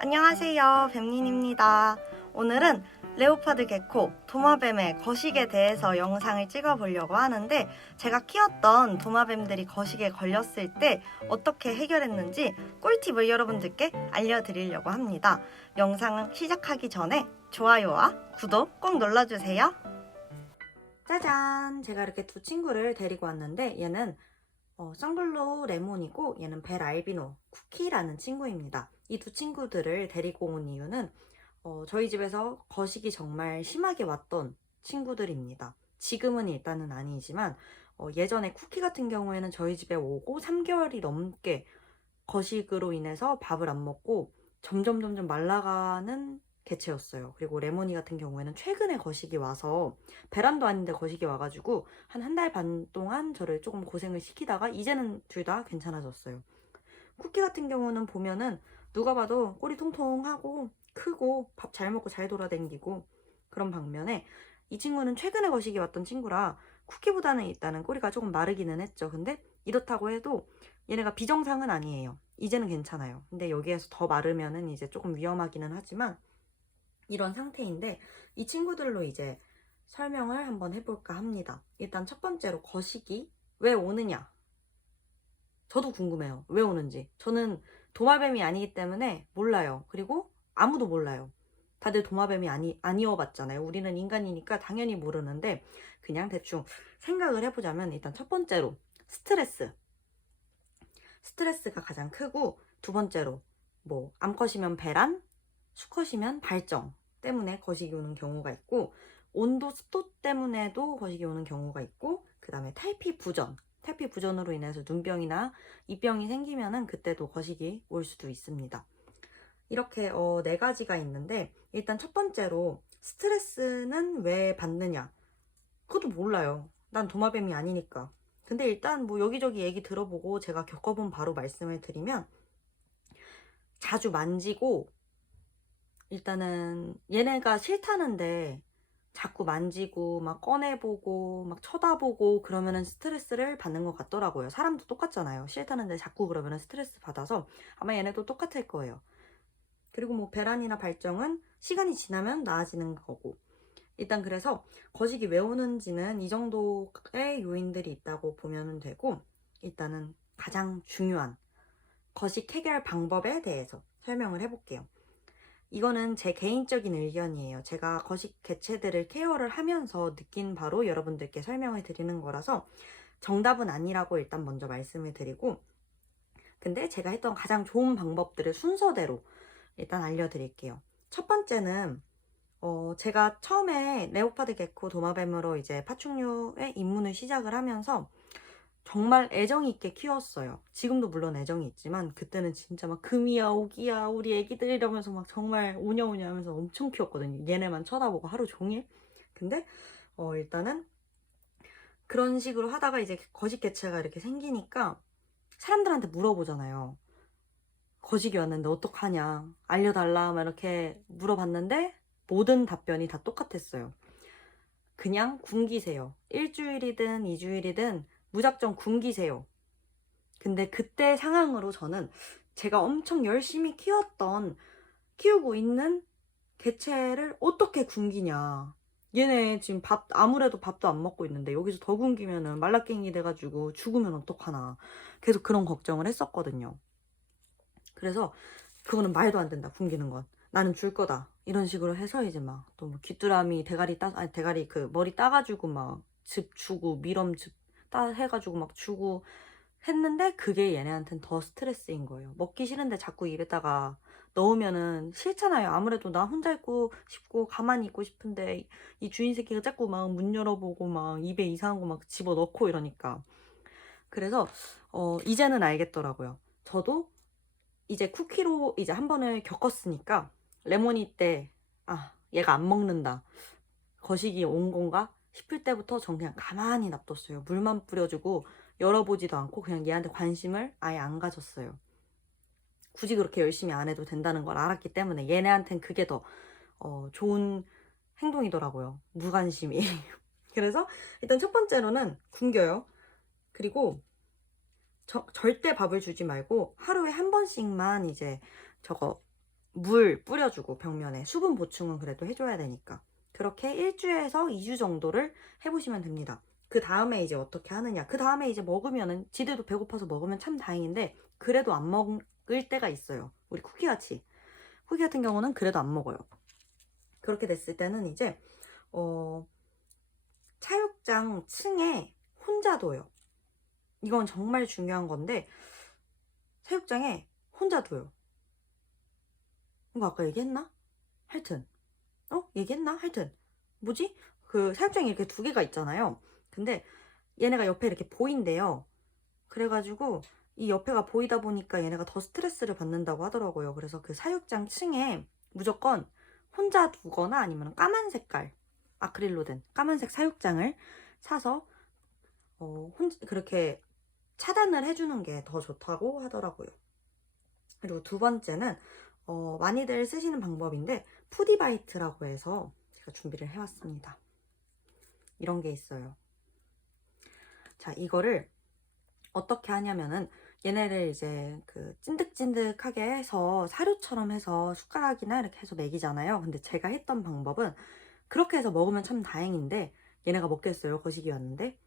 안녕하세요, 뱀린입니다. 오늘은 레오파드 게코 도마뱀의 거식에 대해서 영상을 찍어보려고 하는데, 제가 키웠던 도마뱀들이 거식에 걸렸을 때 어떻게 해결했는지 꿀팁을 여러분들께 알려드리려고 합니다. 영상 시작하기 전에 좋아요와 구독 꼭 눌러주세요. 짜잔! 제가 이렇게 두 친구를 데리고 왔는데, 얘는 썬블루 레몬이고 얘는 벨 알비노 쿠키라는 친구입니다. 이 두 친구들을 데리고 온 이유는 저희 집에서 거식이 정말 심하게 왔던 친구들입니다. 지금은 일단은 아니지만 예전에 쿠키 같은 경우에는 저희 집에 오고 3개월이 넘게 거식으로 인해서 밥을 안 먹고 점점 말라가는 개체였어요. 그리고 레모니 같은 경우에는 최근에 거식이 와서, 베란도 아닌데 거식이 와가지고 한 달 반 동안 저를 조금 고생을 시키다가 이제는 둘 다 괜찮아졌어요. 쿠키 같은 경우는 보면은 누가 봐도 꼬리 통통하고 크고 밥 잘 먹고 잘 돌아다니고 그런 반면에, 이 친구는 최근에 거식이 왔던 친구라 쿠키보다는 일단은 꼬리가 조금 마르기는 했죠. 근데 이렇다고 해도 얘네가 비정상은 아니에요. 이제는 괜찮아요. 근데 여기에서 더 마르면은 이제 조금 위험하기는 하지만 이런 상태인데, 이 친구들로 이제 설명을 한번 해볼까 합니다. 일단 첫 번째로, 거식이 왜 오느냐? 저도 궁금해요. 왜 오는지. 저는 도마뱀이 아니기 때문에 몰라요. 그리고 아무도 몰라요. 다들 도마뱀이 아니어봤잖아요. 우리는 인간이니까 당연히 모르는데, 그냥 대충 생각을 해보자면, 일단 첫 번째로 스트레스가 가장 크고, 두 번째로 뭐 암컷이면 배란, 수컷이면 발정 때문에 거식이 오는 경우가 있고, 온도 습도 때문에도 거식이 오는 경우가 있고, 그 다음에 탈피 부전으로 인해서 눈병이나 이병이 생기면은 그때도 거식이 올 수도 있습니다. 이렇게 네 가지가 있는데, 일단 첫 번째로 스트레스는 왜 받느냐? 그것도 몰라요. 난 도마뱀이 아니니까. 근데 일단 뭐 여기저기 얘기 들어보고 제가 겪어본 바로 말씀을 드리면, 자주 만지고, 일단은 얘네가 싫다는데 자꾸 만지고 막 꺼내보고 막 쳐다보고 그러면은 스트레스를 받는 것 같더라고요. 사람도 똑같잖아요. 싫다는데 자꾸 그러면은 스트레스 받아서 아마 얘네도 똑같을 거예요. 그리고 뭐 배란이나 발정은 시간이 지나면 나아지는 거고, 일단 그래서 거식이 왜 오는지는 이 정도의 요인들이 있다고 보면 되고, 일단은 가장 중요한 거식 해결 방법에 대해서 설명을 해볼게요. 이거는 제 개인적인 의견이에요. 제가 거식 개체들을 케어를 하면서 느낀 바로 여러분들께 설명을 드리는 거라서 정답은 아니라고 일단 먼저 말씀을 드리고, 근데 제가 했던 가장 좋은 방법들을 순서대로 일단 알려드릴게요. 첫 번째는 제가 처음에 레오파드 게코 도마뱀으로 이제 파충류에 입문을 시작을 하면서 정말 애정이 있게 키웠어요. 지금도 물론 애정이 있지만, 그때는 진짜 막 금이야 오기야 우리 애기들 이러면서 막 정말 오냐오냐 하면서 엄청 키웠거든요. 얘네만 쳐다보고 하루 종일. 근데 일단은 그런 식으로 하다가 이제 거식 개체가 이렇게 생기니까 사람들한테 물어보잖아요. 거식이 왔는데 어떡하냐, 알려달라, 막 이렇게 물어봤는데 모든 답변이 다 똑같았어요. 그냥 굶기세요. 일주일이든 2주일이든 무작정 굶기세요. 근데 그때 상황으로 저는 제가 엄청 열심히 키우고 있는 개체를 어떻게 굶기냐. 얘네 지금 아무래도 밥도 안 먹고 있는데 여기서 더 굶기면은 말라깽이 돼가지고 죽으면 어떡하나. 계속 그런 걱정을 했었거든요. 그래서 그거는 말도 안 된다, 굶기는 건. 나는 줄 거다. 이런 식으로 해서 이제 막 또 뭐 귀뚜라미 대가리 그 머리 따가지고 막 즙 주고, 미럼즙 따 해가지고 막 주고 했는데, 그게 얘네한테는 더 스트레스인 거예요. 먹기 싫은데 자꾸 입에다가 넣으면은 싫잖아요. 아무래도 나 혼자 있고 싶고 가만히 있고 싶은데 이 주인 새끼가 자꾸 막 문 열어보고 막 입에 이상한 거 막 집어넣고 이러니까. 그래서 이제는 알겠더라고요. 저도 이제 쿠키로 이제 한 번을 겪었으니까, 레모니 때 얘가 안 먹는다, 거식이 온 건가 싶을 때부터 전 그냥 가만히 놔뒀어요. 물만 뿌려주고 열어보지도 않고 그냥 얘한테 관심을 아예 안 가졌어요. 굳이 그렇게 열심히 안 해도 된다는 걸 알았기 때문에 얘네한텐 그게 더 좋은 행동이더라고요. 무관심이. 그래서 일단 첫 번째로는 굶겨요. 그리고 절대 밥을 주지 말고 하루에 한 번씩만 이제 저거 물 뿌려주고 벽면에 수분 보충은 그래도 해줘야 되니까 그렇게 1주에서 2주 정도를 해보시면 됩니다. 그 다음에 이제 어떻게 하느냐, 그 다음에 이제 먹으면은 지들도 배고파서 먹으면 참 다행인데 그래도 안 먹을 때가 있어요. 우리 쿠키 같은 경우는 그래도 안 먹어요. 그렇게 됐을 때는 이제 차육장 층에 혼자 둬요. 이건 정말 중요한 건데 사육장에 혼자 둬요. 이거 아까 얘기했나? 하여튼 얘기했나? 하여튼 뭐지? 그 사육장이 이렇게 두 개가 있잖아요. 근데 얘네가 옆에 이렇게 보인대요. 그래가지고 이 옆에가 보이다 보니까 얘네가 더 스트레스를 받는다고 하더라고요. 그래서 그 사육장 층에 무조건 혼자 두거나 아니면 까만 색깔 아크릴로 된 까만색 사육장을 사서 그렇게 차단을 해주는 게 더 좋다고 하더라고요. 그리고 두 번째는 많이들 쓰시는 방법인데 푸디바이트라고 해서 제가 준비를 해왔습니다. 이런 게 있어요. 자, 이거를 어떻게 하냐면은 얘네를 이제 그 찐득찐득하게 해서 사료처럼 해서 숟가락이나 이렇게 해서 먹이잖아요. 근데 제가 했던 방법은 그렇게 해서 먹으면 참 다행인데 얘네가 먹겠어요. 거시기 왔는데.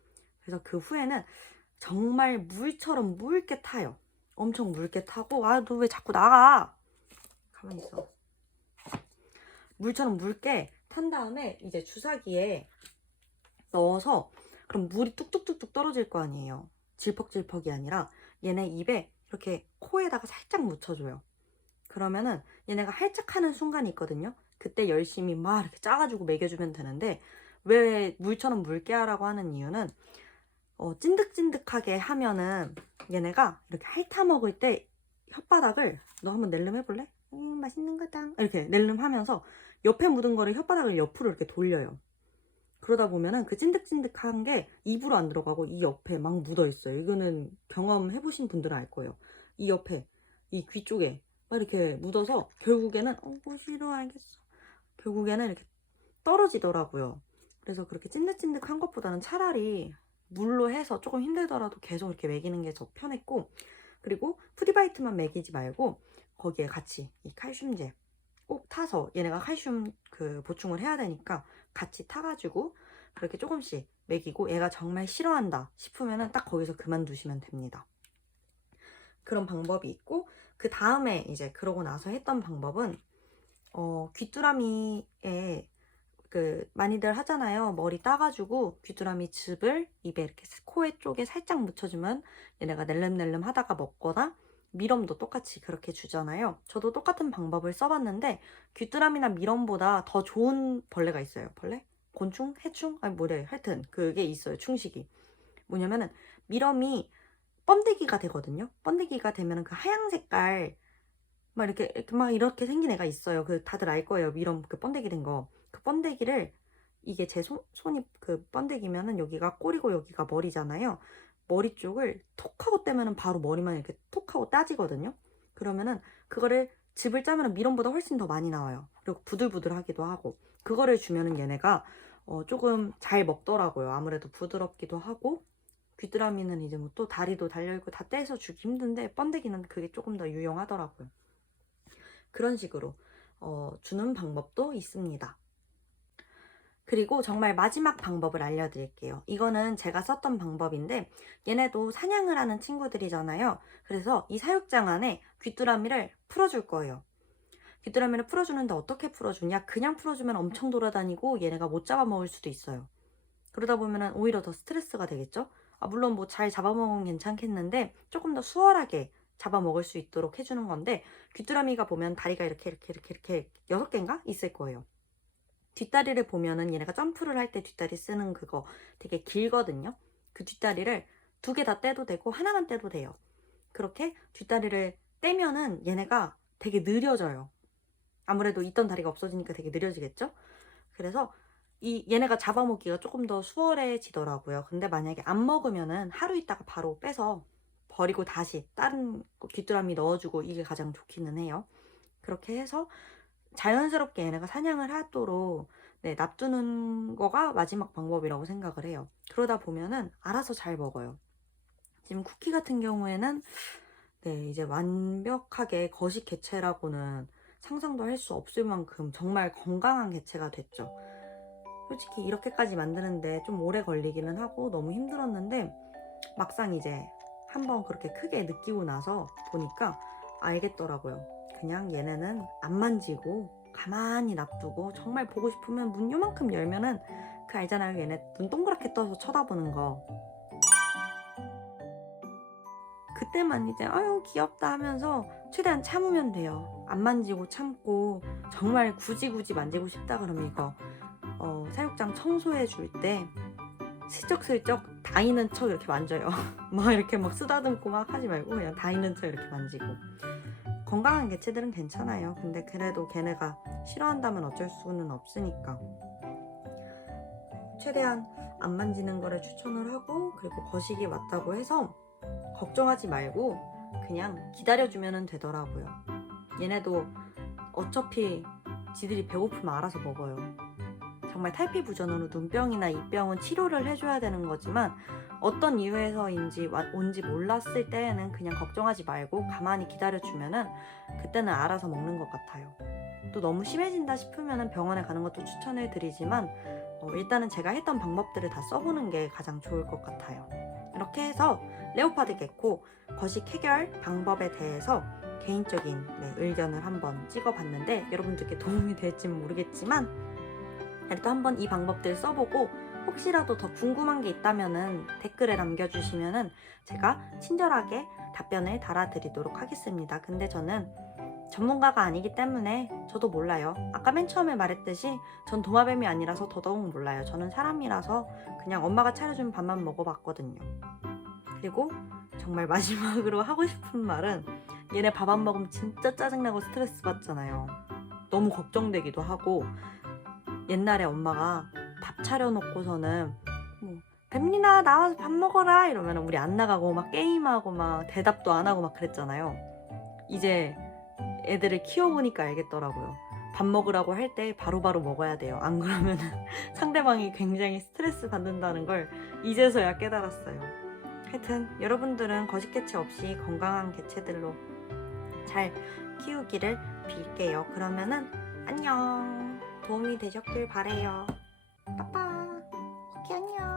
그래서 그 후에는 정말 물처럼 묽게 타요. 엄청 묽게 타고 아, 너 왜 자꾸 나가? 가만히 있어. 물처럼 묽게 탄 다음에 이제 주사기에 넣어서 그럼 물이 뚝뚝뚝뚝 떨어질 거 아니에요. 질퍽질퍽이 아니라 얘네 입에 이렇게 코에다가 살짝 묻혀줘요. 그러면은 얘네가 할짝하는 순간이 있거든요. 그때 열심히 막 이렇게 짜가지고 먹여주면 되는데 왜 물처럼 묽게 하라고 하는 이유는 찐득찐득하게 하면은 얘네가 이렇게 핥아 먹을 때 혓바닥을 너 한번 낼름 해볼래? 맛있는 거다 이렇게 낼름 하면서 옆에 묻은 거를 혓바닥을 옆으로 이렇게 돌려요. 그러다 보면은 그 찐득찐득한 게 입으로 안 들어가고 이 옆에 막 묻어 있어요. 이거는 경험해보신 분들은 알 거예요. 이 옆에 이 귀 쪽에 막 이렇게 묻어서 결국에는 싫어 알겠어. 결국에는 이렇게 떨어지더라고요. 그래서 그렇게 찐득찐득한 것보다는 차라리 물로 해서 조금 힘들더라도 계속 이렇게 먹이는 게 더 편했고, 그리고 푸디바이트만 먹이지 말고 거기에 같이 이 칼슘제 꼭 타서 얘네가 칼슘 그 보충을 해야 되니까 같이 타가지고 그렇게 조금씩 먹이고 얘가 정말 싫어한다 싶으면은 딱 거기서 그만두시면 됩니다. 그런 방법이 있고 그 다음에 이제 그러고 나서 했던 방법은 귀뚜라미에 그 많이들 하잖아요. 머리 따가지고 귀뚜라미 즙을 입에 이렇게 코에 쪽에 살짝 묻혀주면 얘네가 낼름낼름 하다가 먹거나 미럼도 똑같이 그렇게 주잖아요. 저도 똑같은 방법을 써봤는데 귀뚜라미나 미럼보다 더 좋은 벌레가 있어요. 벌레? 곤충? 해충? 아니 뭐래 하여튼 그게 있어요. 충식이. 뭐냐면은 미럼이 번데기가 되거든요. 번데기가 되면은 그 하얀 색깔 막 이렇게 막 이렇게 생긴 애가 있어요. 그 다들 알 거예요. 미럼 그 번데기 된 거. 그 번데기를 이게 제 손이 그 번데기면은 여기가 꼬리고 여기가 머리잖아요. 머리 쪽을 톡 하고 떼면은 바로 머리만 이렇게 톡 하고 따지거든요. 그러면은 그거를 즙을 짜면은 미럼보다 훨씬 더 많이 나와요. 그리고 부들부들하기도 하고 그거를 주면은 얘네가 조금 잘 먹더라고요. 아무래도 부드럽기도 하고 귀뚜라미는 이제 뭐 또 다리도 달려있고 다 떼서 주기 힘든데 번데기는 그게 조금 더 유용하더라고요. 그런 식으로 주는 방법도 있습니다. 그리고 정말 마지막 방법을 알려드릴게요. 이거는 제가 썼던 방법인데 얘네도 사냥을 하는 친구들이잖아요. 그래서 이 사육장 안에 귀뚜라미를 풀어줄 거예요. 귀뚜라미를 풀어주는데 어떻게 풀어주냐? 그냥 풀어주면 엄청 돌아다니고 얘네가 못 잡아먹을 수도 있어요. 그러다 보면 오히려 더 스트레스가 되겠죠? 물론 뭐 잘 잡아먹으면 괜찮겠는데 조금 더 수월하게 잡아먹을 수 있도록 해주는 건데 귀뚜라미가 보면 다리가 이렇게 6개인가 있을 거예요. 뒷다리를 보면은 얘네가 점프를 할 때 뒷다리 쓰는 그거 되게 길거든요. 그 뒷다리를 2개 다 떼도 되고 하나만 떼도 돼요. 그렇게 뒷다리를 떼면은 얘네가 되게 느려져요. 아무래도 있던 다리가 없어지니까 되게 느려지겠죠? 그래서 얘네가 잡아먹기가 조금 더 수월해지더라고요. 근데 만약에 안 먹으면은 하루 있다가 바로 빼서 버리고 다시 다른 귀뚜라미 넣어주고 이게 가장 좋기는 해요. 그렇게 해서 자연스럽게 얘네가 사냥을 하도록 놔두는 거가 마지막 방법이라고 생각을 해요. 그러다 보면은 알아서 잘 먹어요. 지금 쿠키 같은 경우에는 이제 완벽하게 거식 개체라고는 상상도 할 수 없을 만큼 정말 건강한 개체가 됐죠. 솔직히 이렇게까지 만드는데 좀 오래 걸리기는 하고 너무 힘들었는데 막상 이제 한번 그렇게 크게 느끼고 나서 보니까 알겠더라고요. 그냥 얘네는 안 만지고 가만히 놔두고 정말 보고 싶으면 문 요만큼 열면은 그 알잖아요. 얘네 눈 동그랗게 떠서 쳐다보는 거. 그때만 이제 아유 귀엽다 하면서 최대한 참으면 돼요. 안 만지고 참고 정말 굳이 만지고 싶다 그러면 이거 사육장 청소해 줄 때 슬쩍슬쩍 다이는 척 이렇게 만져요. 막 이렇게 막 쓰다듬고 막 하지 말고 그냥 다이는 척 이렇게 만지고. 건강한 개체들은 괜찮아요. 근데 그래도 걔네가 싫어한다면 어쩔 수는 없으니까 최대한 안 만지는 거를 추천을 하고, 그리고 거식이 왔다고 해서 걱정하지 말고 그냥 기다려주면 되더라고요. 얘네도 어차피 지들이 배고프면 알아서 먹어요. 정말 탈피부전으로 눈병이나 이병은 치료를 해줘야 되는 거지만 어떤 이유에서인지 온지 몰랐을 때에는 그냥 걱정하지 말고 가만히 기다려주면은 그때는 알아서 먹는 것 같아요. 또 너무 심해진다 싶으면은 병원에 가는 것도 추천을 드리지만 일단은 제가 했던 방법들을 다 써보는 게 가장 좋을 것 같아요. 이렇게 해서 레오파드 개코 거식 해결 방법에 대해서 개인적인 의견을 한번 찍어봤는데 여러분들께 도움이 될지는 모르겠지만 그래도 한번 이 방법들 써보고 혹시라도 더 궁금한 게 있다면은 댓글에 남겨주시면은 제가 친절하게 답변을 달아드리도록 하겠습니다. 근데 저는 전문가가 아니기 때문에 저도 몰라요. 아까 맨 처음에 말했듯이 전 도마뱀이 아니라서 더더욱 몰라요. 저는 사람이라서 그냥 엄마가 차려준 밥만 먹어봤거든요. 그리고 정말 마지막으로 하고 싶은 말은 얘네 밥 안 먹으면 진짜 짜증나고 스트레스 받잖아요. 너무 걱정되기도 하고 옛날에 엄마가 밥 차려놓고서는 뭐 뱀리나 나와서 밥 먹어라 이러면 우리 안 나가고 막 게임하고 막 대답도 안 하고 막 그랬잖아요. 이제 애들을 키워보니까 알겠더라고요. 밥 먹으라고 할 때 바로바로 먹어야 돼요. 안 그러면 상대방이 굉장히 스트레스 받는다는 걸 이제서야 깨달았어요. 하여튼 여러분들은 거식 개체 없이 건강한 개체들로 잘 키우기를 빌게요. 그러면은 안녕. 도움이 되셨길 바래요. 빠빠. 오케이 안녕.